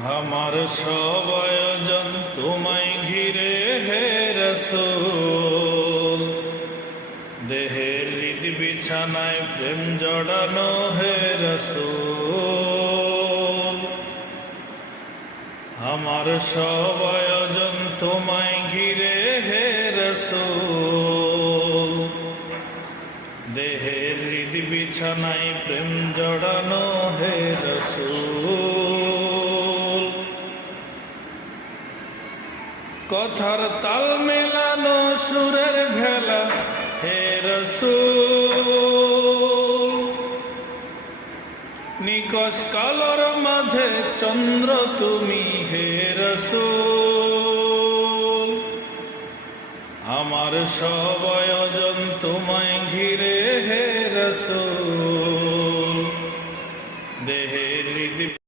আমার সব তোমায় ঘিরে হে রসুল। দেহের হৃদ বিছানায় প্রেম জড়ানো হে রসুল। আমার সব তোমায় ঘিরে হে রসুল। দেহের হৃদ বিছানায় প্রেম জড়ানো কথার তাল মেলানো সুরের ভেলা, হে রসুল। নিকশ কালর মাঝে চন্দ্র তুমি, হে রসুল। আমার সব আয়োজন তোমায় ঘিরে, হে রসুল। দেহে নিদি